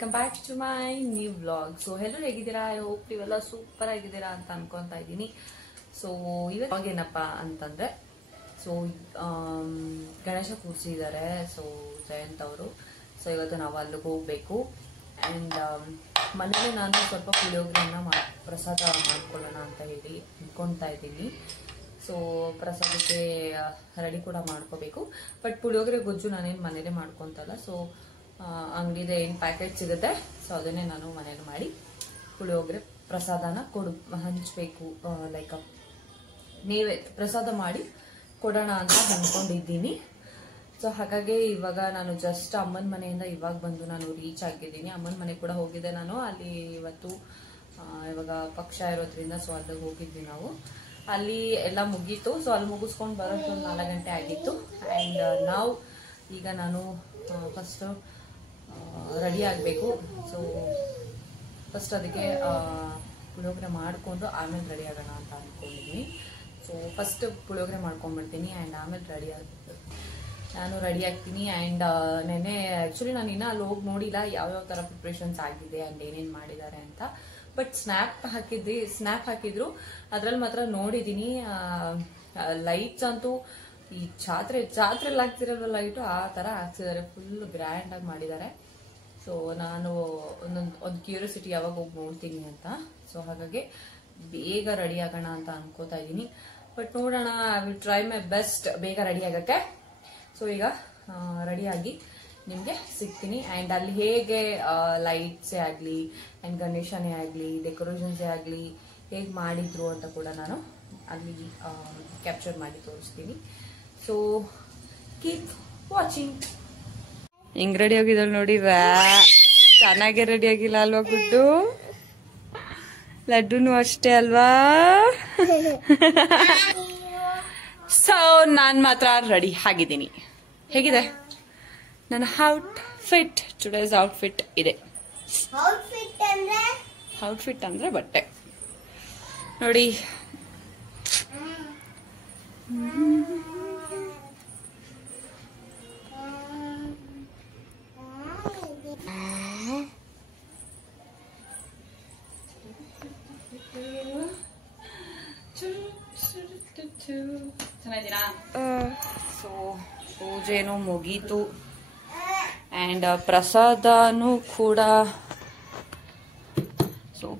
Welcome back to my new vlog. So ಎಲ್ಲರೂ ಹೇಗಿದ್ದೀರಾ? I hope ನೀವೆಲ್ಲ ಸೂಪರ್ ಆಗಿದ್ದೀರಾ ಅಂತ ಅನ್ಕೊಂತಾ ಇದ್ದೀನಿ. ಸೊ ಇವತ್ತು ಏನಪ್ಪ ಅಂತಂದ್ರೆ, ಸೊ ಗಣೇಶ ಕೂರಿಸಿದ್ದಾರೆ ಸೊ ಜಯಂತ್ ಅವರು. ಸೊ ಇವತ್ತು ನಾವು ಅಲ್ಲಿಗೆ ಹೋಗ್ಬೇಕು. ಅಂಡ್ ಮನೇಲಿ ನಾನು ಸ್ವಲ್ಪ ಪುಳಿಯೋಗರೆನ ಪ್ರಸಾದ ಮಾಡ್ಕೊಳ್ಳೋಣ ಅಂತ ಹೇಳಿ ಅನ್ಕೊತಾ ಇದ್ದೀನಿ. ಸೊ ಪ್ರಸಾದಕ್ಕೆ ರೆಡಿ ಕೂಡ ಮಾಡ್ಕೋಬೇಕು. ಬಟ್ ಪುಳಿಯೋಗರೆ ಗೊಜ್ಜು ನಾನೇನು ಮನೇಲೆ ಮಾಡ್ಕೊತಲ್ಲ. ಸೊ ಅಂಗಡಿದೆ ಏನು ಪ್ಯಾಕೆಟ್ ಸಿಗುತ್ತೆ ಸೊ ಅದನ್ನೇ ನಾನು ಮನೇಲಿ ಮಾಡಿ ಪುಳಿಯೋಗರೆ ಪ್ರಸಾದನ ಹಂಚಬೇಕು. ಲೈಕ್ ನೀವೇ ಪ್ರಸಾದ ಮಾಡಿ ಕೊಡೋಣ ಅಂತ ಅಂದ್ಕೊಂಡಿದ್ದೀನಿ. ಸೊ ಹಾಗಾಗಿ ಇವಾಗ ನಾನು ಜಸ್ಟ್ ಅಮ್ಮನ ಮನೆಯಿಂದ ಇವಾಗ ಬಂದು ನಾನು ರೀಚ್ ಆಗಿದ್ದೀನಿ. ಅಮ್ಮನ ಮನೆ ಕೂಡ ಹೋಗಿದ್ದೆ ನಾನು. ಅಲ್ಲಿ ಇವತ್ತು ಇವಾಗ ಪಕ್ಷ ಇರೋದ್ರಿಂದ ಸೊ ಅಲ್ಲಿಗೆ ಹೋಗಿದ್ವಿ ನಾವು. ಅಲ್ಲಿ ಎಲ್ಲ ಮುಗೀತು. ಸೊ ಅಲ್ಲಿ ಮುಗಿಸ್ಕೊಂಡು ಬರೋದು 4 ಗಂಟೆ ಆಗಿತ್ತು. ಆ್ಯಂಡ್ ನಾವು ಈಗ ನಾನು ಫಸ್ಟ್ ರೆಡಿ ಆಗಬೇಕು. ಸೊ ಫಸ್ಟ್ ಅದಕ್ಕೆ ಪುಳಿಯೋಗರೆ ಮಾಡಿಕೊಂಡು ಆಮೇಲೆ ರೆಡಿ ಆಗೋಣ ಅಂತ ಅಂದ್ಕೊಂಡಿದ್ದೀನಿ. ಸೊ ಫಸ್ಟ್ ಪುಳಿಯೋಗರೆ ಮಾಡ್ಕೊಂಡ್ಬಿಡ್ತೀನಿ ಆ್ಯಂಡ್ ಆಮೇಲೆ ನಾನು ರೆಡಿ ಆಗ್ತೀನಿ. ಆ್ಯಂಡ್ ನೆನ್ನೆ ಆ್ಯಕ್ಚುಲಿ ನಾನು ಇನ್ನೂ ಅಲ್ಲಿ ಹೋಗಿ ನೋಡಿಲ್ಲ ಯಾವ್ಯಾವ ಥರ ಪ್ರಿಪ್ರೇಷನ್ಸ್ ಆಗಿದೆ ಆ್ಯಂಡ್ ಏನೇನು ಮಾಡಿದ್ದಾರೆ ಅಂತ. ಬಟ್ ಸ್ನ್ಯಾಪ್ ಹಾಕಿದ್ರು ಅದ್ರಲ್ಲಿ ಮಾತ್ರ ನೋಡಿದ್ದೀನಿ. ಲೈಟ್ಸ್ ಅಂತೂ ಈ ಜಾತ್ರೆಯಲ್ಲಿ ಹಾಕ್ತಿರಲ್ವ ಲೈಟು ಆ ಥರ ಹಾಕ್ಸಿದ್ದಾರೆ. ಫುಲ್ ಗ್ರ್ಯಾಂಡ್ ಆಗಿ ಮಾಡಿದ್ದಾರೆ. ಸೊ ನಾನು ಒಂದು ಕ್ಯೂರಿಯಾಸಿಟಿ ಯಾವಾಗ ಹೋಗಿ ನೋಡ್ತೀನಿ ಅಂತ. ಸೊ ಹಾಗಾಗಿ ಬೇಗ ರೆಡಿ ಆಗೋಣ ಅಂತ ಅನ್ಕೋತಾ ಇದ್ದೀನಿ. ಬಟ್ ನೋಡೋಣ, I will try my best ಬೇಗ ರೆಡಿ ಆಗೋಕ್ಕೆ. ಸೊ ಈಗ ರೆಡಿಯಾಗಿ ನಿಮಗೆ ಸಿಗ್ತೀನಿ. ಆ್ಯಂಡ್ ಅಲ್ಲಿ ಹೇಗೆ ಲೈಟ್ಸೇ ಆಗಲಿ ಆ್ಯಂಡ್ ಗಣೇಶನೇ ಆಗಲಿ ಡೆಕೋರೇಷನ್ಸೇ ಆಗಲಿ ಹೇಗೆ ಮಾಡಿದ್ರು ಅಂತ ಕೂಡ ನಾನು ಅಲ್ಲಿ ಕ್ಯಾಪ್ಚರ್ ಮಾಡಿ ತೋರಿಸ್ತೀನಿ. So keep watching. ಹಿಂಗ್ ರೆಡಿ ಆಗಿದ್ದಾಳೆ ನೋಡಿ. ಚೆನ್ನಾಗಿ ರೆಡಿ ಆಗಿಲ್ಲ ಅಲ್ವಾ ಗುಡ್ಡು? ಲಡ್ಡುನು ಅಷ್ಟೇ ಅಲ್ವಾ? ಸೊ ನಾನ್ ಮಾತ್ರ ರೆಡಿ ಆಗಿದ್ದೀನಿ. ಹೇಗಿದೆ ನನ್ನ ಔಟ್ಫಿಟ್? ಟುಡೇಸ್ ಔಟ್ಫಿಟ್ ಇದೆ. ಔಟ್ಫಿಟ್ ಅಂದ್ರೆ ಬಟ್ಟೆ ನೋಡಿ. ಚೆನ್ನಾಗಿದ್ದೀರಾ? ಸೊ ಪೂಜೆನೂ ಮುಗೀತು ಆ್ಯಂಡ್ ಪ್ರಸಾದನೂ ಕೂಡ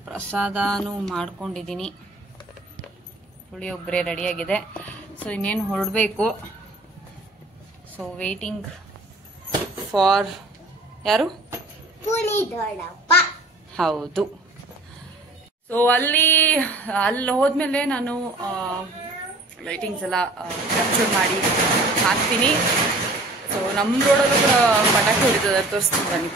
ಪ್ರಸಾದನೂ ಮಾಡ್ಕೊಂಡಿದ್ದೀನಿ. ಪುಳಿಯೋಗರೆ ರೆಡಿಯಾಗಿದೆ. ಸೊ ಇನ್ನೇನು ಹೊರಡಬೇಕು. ಸೊ ವೇಟಿಂಗ್ ಫಾರ್ ಯಾರು? ಹೌದು. ಸೊ ಅಲ್ಲಿ ಹೋದ್ಮೇಲೆ ನಾನು ಲೈಟಿಂಗ್ಸ್ ಎಲ್ಲ ಕ್ಯಾಪ್ಚರ್ ಮಾಡಿ ಹಾಕ್ತೀನಿ. ಸೊ ನಮ್ಮ ರೋಡಲ್ಲೂ ಕೂಡ ಪಟಾಕಿ ಹೊಡಿತದೆ, ತೋರಿಸ್ತೀನಿ ಬನ್ನಿ.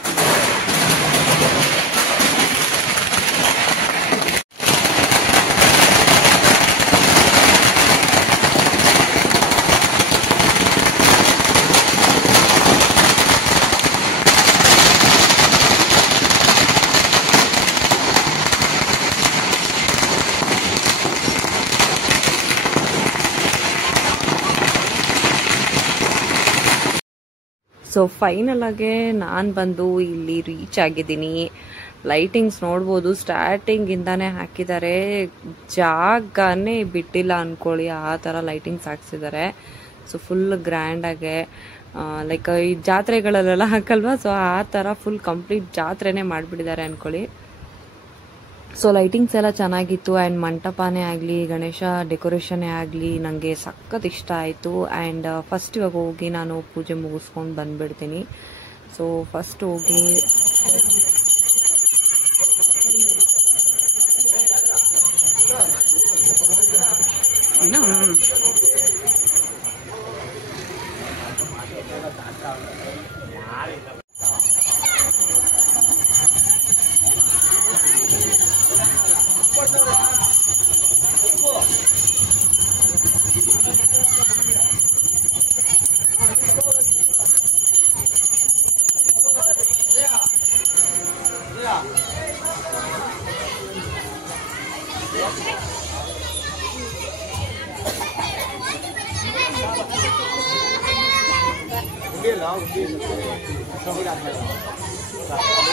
ಸೊ ಫೈನಲ್ ಆಗಿ ನಾನು ಬಂದು ಇಲ್ಲಿ ರೀಚ್ ಆಗಿದ್ದೀನಿ. ಲೈಟಿಂಗ್ಸ್ ನೋಡ್ಬೋದು, ಸ್ಟಾರ್ಟಿಂಗ್ ಇಂದಾನೆ ಹಾಕಿದ್ದಾರೆ. ಜಾಗನೇ ಬಿಟ್ಟಿಲ್ಲ ಅನ್ಕೊಳ್ಳಿ, ಆ ಥರ ಲೈಟಿಂಗ್ಸ್ ಹಾಕ್ಸಿದ್ದಾರೆ. ಸೊ ಫುಲ್ ಗ್ರ್ಯಾಂಡಾಗೆ ಲೈಕ್ ಈ ಜಾತ್ರೆಗಳಲ್ಲೆಲ್ಲ ಹಾಕಲ್ವಾ, ಸೊ ಆ ಥರ ಫುಲ್ ಕಂಪ್ಲೀಟ್ ಜಾತ್ರೆನೇ ಮಾಡಿಬಿಟ್ಟಿದ್ದಾರೆ ಅನ್ಕೊಳ್ಳಿ. ಸೊ ಲೈಟಿಂಗ್ಸ್ ಎಲ್ಲ ಚೆನ್ನಾಗಿತ್ತು. ಆ್ಯಂಡ್ ಮಂಟಪನೇ ಆಗಲಿ ಗಣೇಶ ಡೆಕೋರೇಷನ್ನೇ ಆಗಲಿ ನನಗೆ ಸಖತ್ ಇಷ್ಟ ಆಯಿತು. ಆ್ಯಂಡ್ ಫಸ್ಟ್ ಇವಾಗ ಹೋಗಿ ನಾನು ಪೂಜೆ ಮುಗಿಸ್ಕೊಂಡು ಬಂದುಬಿಡ್ತೀನಿ. ಸೊ ಫಸ್ಟ್ ಹೋಗಿ Papa.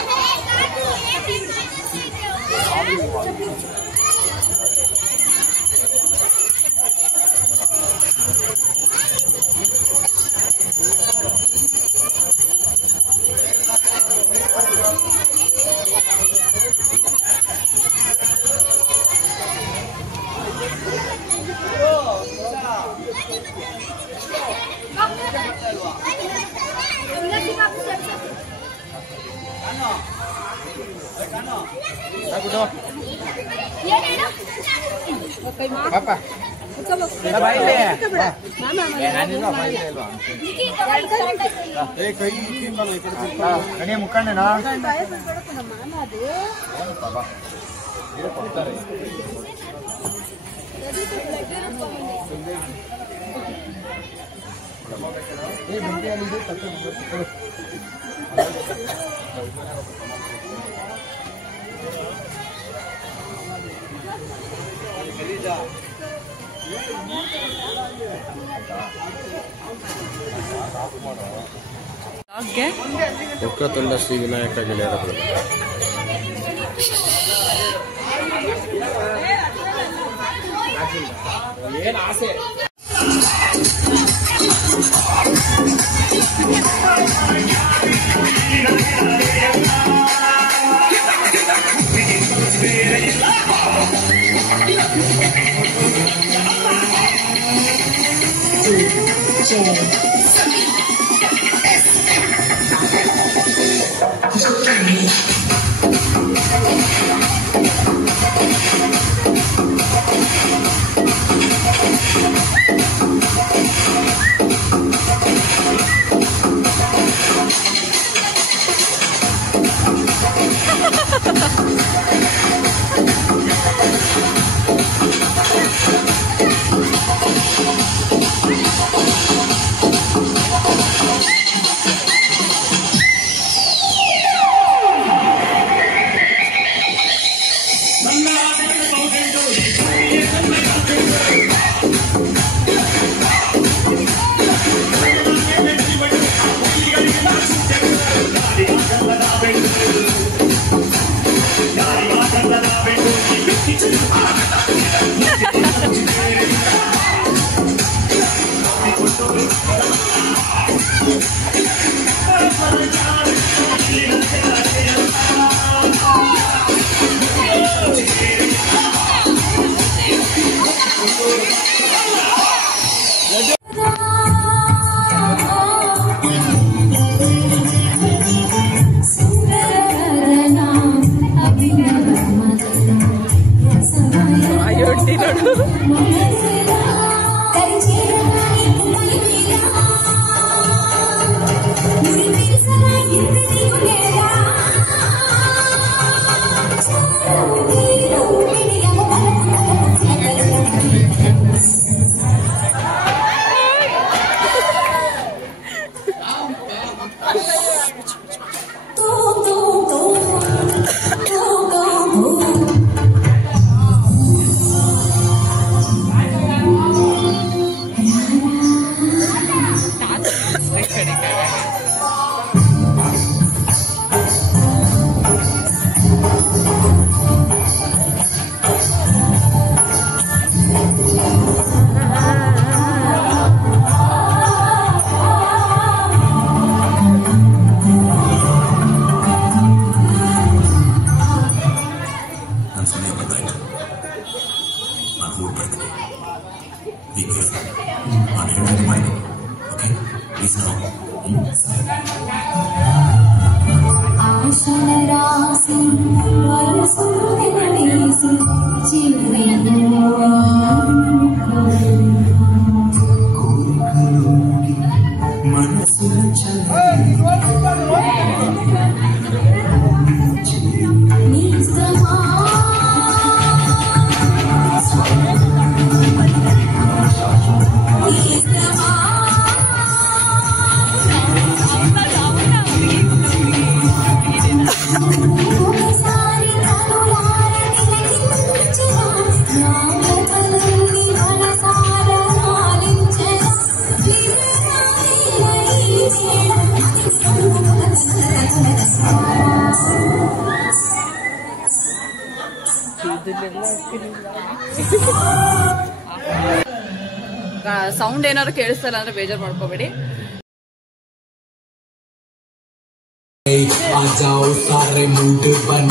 ಮುಖಂಡನಾ ಒಕ್ಕತೊಂಡ ಶ್ರೀ ವಿನಾಯಕ ಗೆಳೆಯರ ಏನ್ ಆಸೆ सारी ಸೌಂಡ್ ಏನಾದ್ರು ಕೇಳಿಸ್ತಲ್ಲ ಅಂದ್ರೆ ಬೇಜಾರು ಮಾಡ್ಕೋಬೇಡಿ. आ जाओ सारे मूड बन